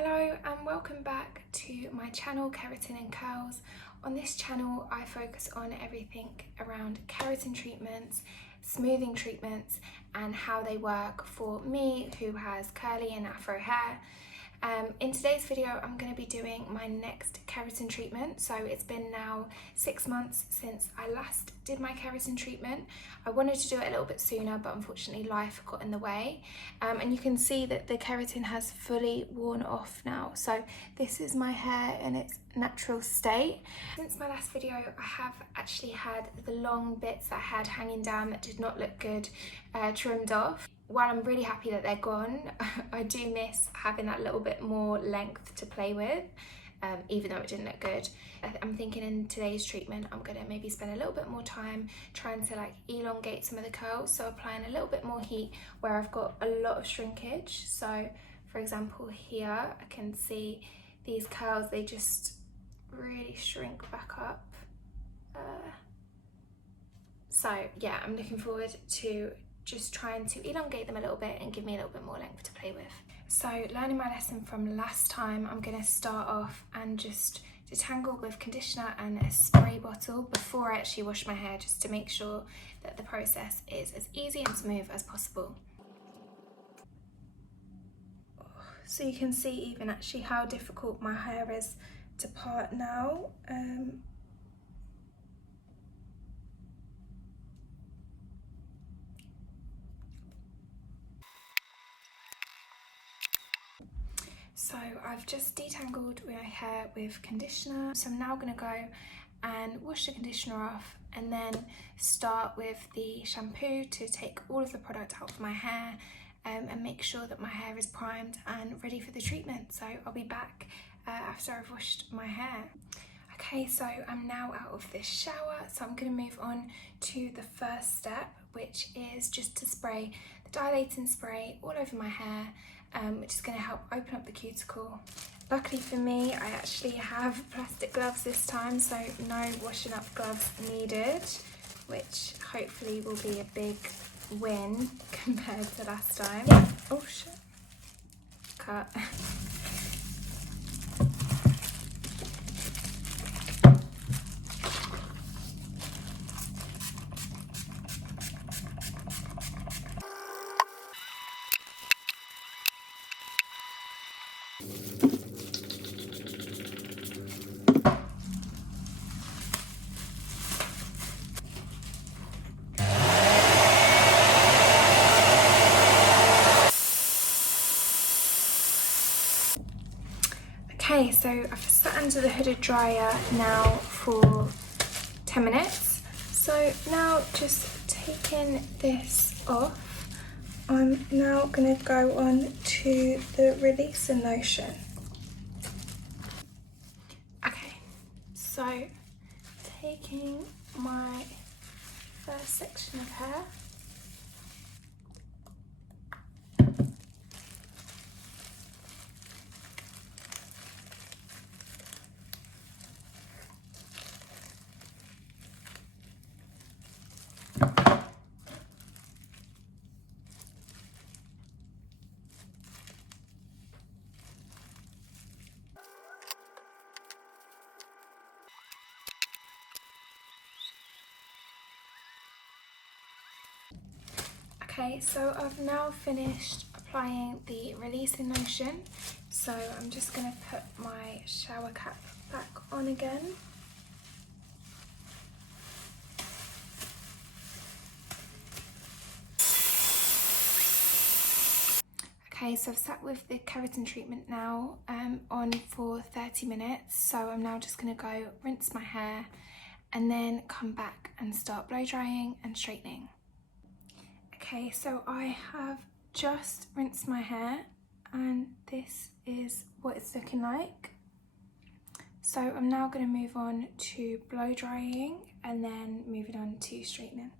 Hello and welcome back to my channel Keratin&Curls. On this channel I focus on everything around keratin treatments, smoothing treatments and how they work for me who has curly and afro hair. In today's video I'm going to be doing my next keratin treatment. So it's been now 6 months since I last did my keratin treatment. I wanted to do it a little bit sooner, but unfortunately life got in the way. And you can see that the keratin has fully worn off now. So this is my hair in its natural state. Since my last video I have actually had the long bits that I had hanging down that did not look good trimmed off. While I'm really happy that they're gone, I do miss having that little bit more length to play with, even though it didn't look good. I'm thinking in today's treatment, I'm gonna maybe spend a little bit more time trying to like elongate some of the curls. So applying a little bit more heat where I've got a lot of shrinkage. So for example, here I can see these curls, they just really shrink back up. So yeah, I'm looking forward to just trying to elongate them a little bit and give me a little bit more length to play with. So learning my lesson from last time, I'm going to start off and just detangle with conditioner and a spray bottle before I actually wash my hair, just to make sure that the process is as easy and smooth as possible. So you can see even actually how difficult my hair is to part now. So I've just detangled my hair with conditioner. So I'm now going to go and wash the conditioner off and then start with the shampoo to take all of the product out of my hair and make sure that my hair is primed and ready for the treatment. So I'll be back after I've washed my hair. Okay, so I'm now out of this shower, so I'm going to move on to the first step, which is just to spray the dilating spray all over my hair, which is going to help open up the cuticle. Luckily for me, I actually have plastic gloves this time, so no washing up gloves needed, which hopefully will be a big win compared to last time. Oh shit. Cut. Okay, so I've sat under the hooded dryer now for 10 minutes. So now just taking this off, I'm now going to go on to the releasing lotion. Okay, so taking my first section of hair, okay, so I've now finished applying the releasing lotion. So I'm just going to put my shower cap back on again. Okay, so I've sat with the keratin treatment now on for 30 minutes. So I'm now just going to go rinse my hair and then come back and start blow drying and straightening. Okay, so I have just rinsed my hair and this is what it's looking like. So I'm now going to move on to blow drying and then moving on to straightening.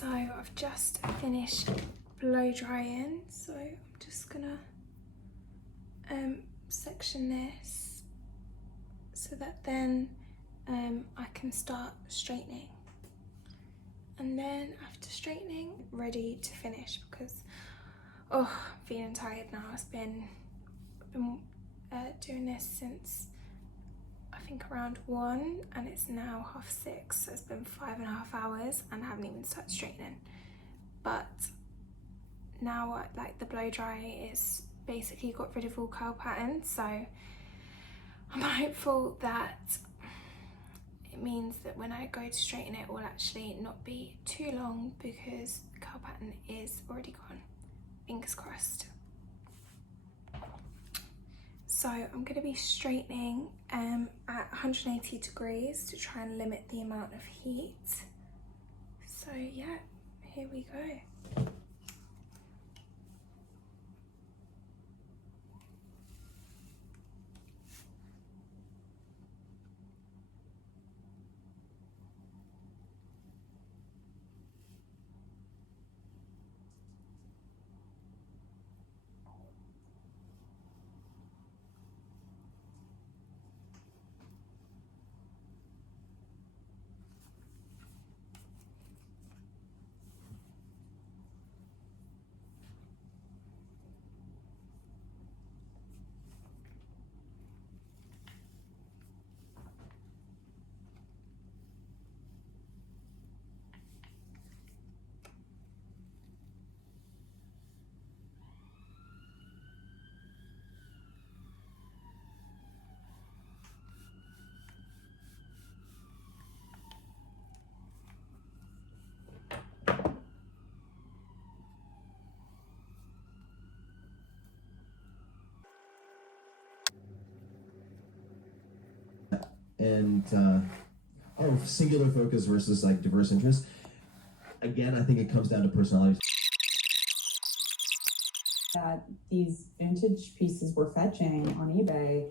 So I've just finished blow drying, so I'm just gonna section this so that then I can start straightening, and then after straightening, ready to finish, because I'm feeling tired now. I've been doing this since I think around 1, and it's now 6:30, so it's been 5.5 hours and I haven't even started straightening. But now like the blow dry is basically got rid of all curl patterns, so I'm hopeful that it means that when I go to straighten it will actually not be too long, because the curl pattern is already gone. Fingers crossed. So I'm going to be straightening at 180 degrees to try and limit the amount of heat. So yeah, here we go. And singular focus versus like diverse interests. Again, I think it comes down to personality. That these vintage pieces were fetching on eBay,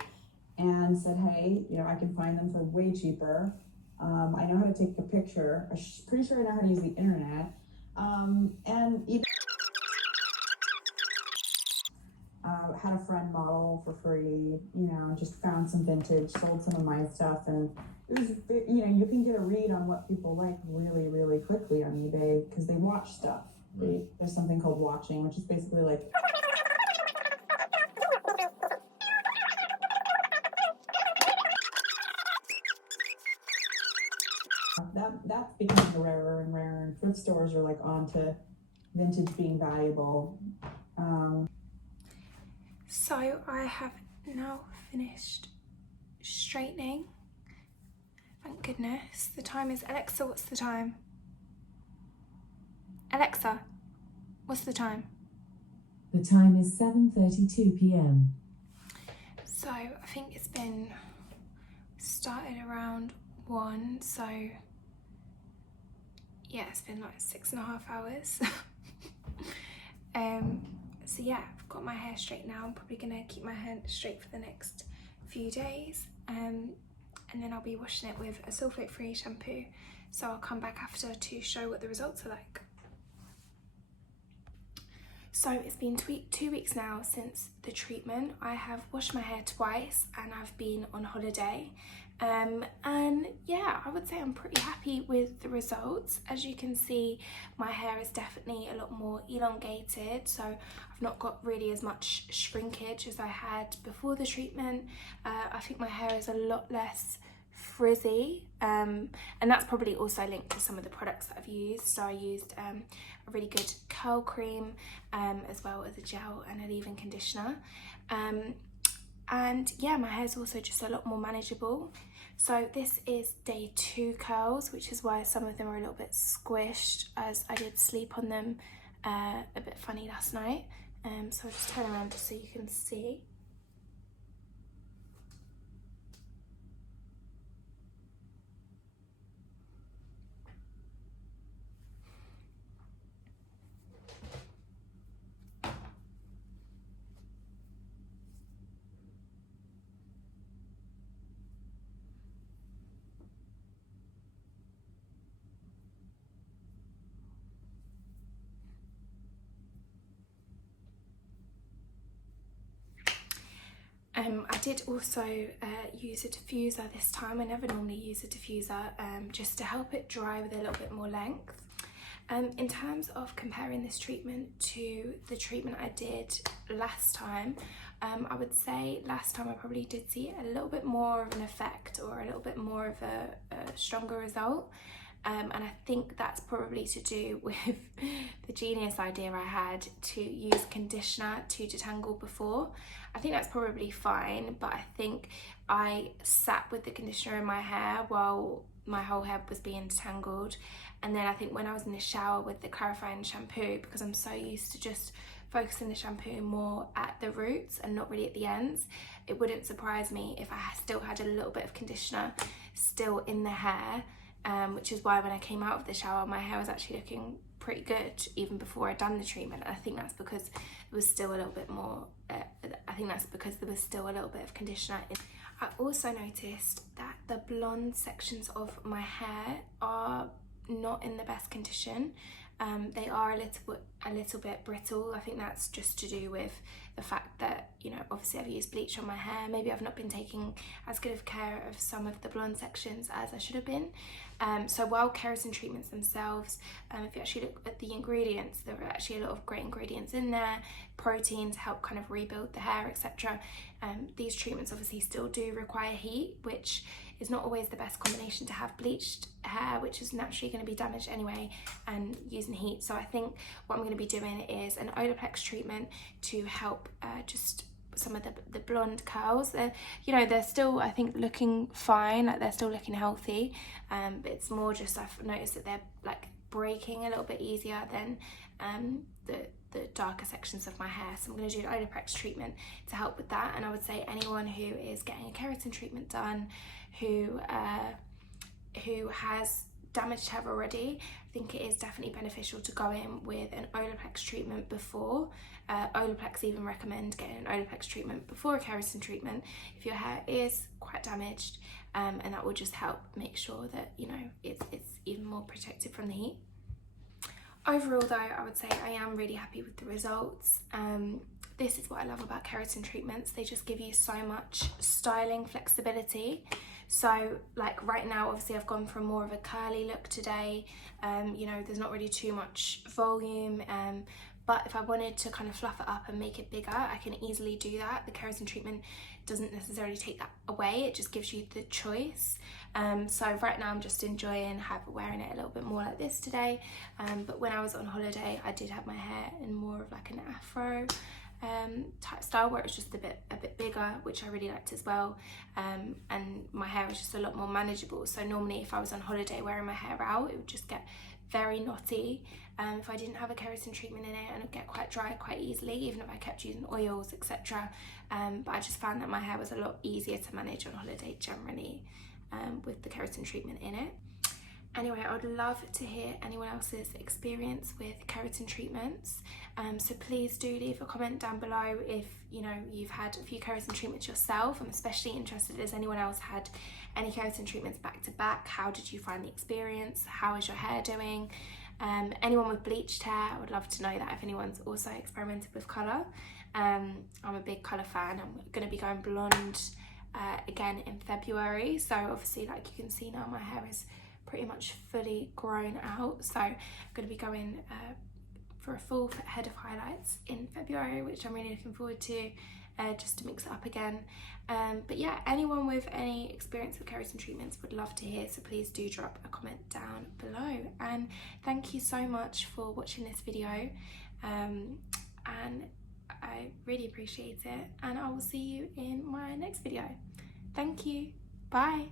and said, hey, I can find them for way cheaper. I know how to take a picture. I'm pretty sure I know how to use the internet. And eBay had a friend model for free, just found some vintage, sold some of my stuff, and it was, you can get a read on what people like really, really quickly on eBay because they watch stuff. Right. There's something called watching, which is basically like that's becoming rarer and rarer, and thrift stores are like on to vintage being valuable. So I have now finished straightening. Thank goodness. The time is, Alexa, what's the time? Alexa, what's the time? The time is 7:32 p.m. So I think it's been started around 1, so yeah, it's been like 6.5 hours. So yeah, I've got my hair straight now. I'm probably gonna keep my hair straight for the next few days, and then I'll be washing it with a sulfate-free shampoo, so I'll come back after to show what the results are like. So it's been 2 weeks now since the treatment. I have washed my hair twice and I've been on holiday. And yeah, I would say I'm pretty happy with the results. As you can see, my hair is definitely a lot more elongated, so I've not got really as much shrinkage as I had before the treatment. I think my hair is a lot less frizzy, and that's probably also linked to some of the products that I've used. So I used a really good curl cream, as well as a gel and a leave-in conditioner, and yeah, my hair's also just a lot more manageable. So this is day 2 curls, which is why some of them are a little bit squished, as I did sleep on them a bit funny last night. So I'll just turn around just so you can see. I did also use a diffuser this time. I never normally use a diffuser, just to help it dry with a little bit more length. In terms of comparing this treatment to the treatment I did last time, I would say last time I probably did see a little bit more of an effect, or a little bit more of a stronger result. And I think that's probably to do with the genius idea I had to use conditioner to detangle before. I think that's probably fine, but I think I sat with the conditioner in my hair while my whole head was being detangled. And then I think when I was in the shower with the clarifying shampoo, because I'm so used to just focusing the shampoo more at the roots and not really at the ends, it wouldn't surprise me if I still had a little bit of conditioner still in the hair. Which is why when I came out of the shower, my hair was actually looking pretty good even before I'd done the treatment. And I think that's because there was still a little bit more, I think that's because there was still a little bit of conditioner in. I also noticed that the blonde sections of my hair are not in the best condition. They are a little bit brittle. I think that's just to do with the fact that, you know, obviously I've used bleach on my hair. Maybe I've not been taking as good of care of some of the blonde sections as I should have been. So while keratin treatments themselves, if you actually look at the ingredients, there are actually a lot of great ingredients in there, proteins help kind of rebuild the hair, etc. These treatments obviously still do require heat, which is not always the best combination to have bleached hair, which is naturally going to be damaged anyway, and using heat. So I think what I'm going to be doing is an Olaplex treatment to help just some of the blonde curls. They're still, I think, looking fine, like they're still looking healthy, but it's more just I've noticed that they're like breaking a little bit easier than the darker sections of my hair. So I'm going to do an Olaplex treatment to help with that. And I would say anyone who is getting a keratin treatment done who has damaged hair already, I think it is definitely beneficial to go in with an Olaplex treatment before. Olaplex even recommend getting an Olaplex treatment before a keratin treatment if your hair is quite damaged, and that will just help make sure that, you know, it's even more protected from the heat. Overall though, I would say I am really happy with the results. This is what I love about keratin treatments. They just give you so much styling flexibility. So like right now, obviously I've gone for more of a curly look today. There's not really too much volume, but if I wanted to kind of fluff it up and make it bigger, I can easily do that. The keratin treatment doesn't necessarily take that away, it just gives you the choice. So right now I'm just enjoying wearing it a little bit more like this today, but when I was on holiday I did have my hair in more of like an afro type style, where it was just a bit bigger, which I really liked as well, and my hair was just a lot more manageable. So normally if I was on holiday wearing my hair out, it would just get very knotty. If I didn't have a keratin treatment in it, and it would get quite dry quite easily, even if I kept using oils, etc. But I just found that my hair was a lot easier to manage on holiday generally, with the keratin treatment in it. Anyway, I would love to hear anyone else's experience with keratin treatments. So please do leave a comment down below if you've had a few keratin treatments yourself. I'm especially interested, has anyone else had any keratin treatments back to back? How did you find the experience? How is your hair doing? Anyone with bleached hair, I would love to know that, if anyone's also experimented with colour. I'm a big colour fan. I'm going to be going blonde again in February. So obviously, like you can see now, my hair is pretty much fully grown out. So I'm going to be going for a full head of highlights in February, which I'm really looking forward to, just to mix it up again. But yeah, anyone with any experience with keratin treatments would love to hear, so please do drop a comment down below. And thank you so much for watching this video, and I really appreciate it, and I will see you in my next video. Thank you. Bye.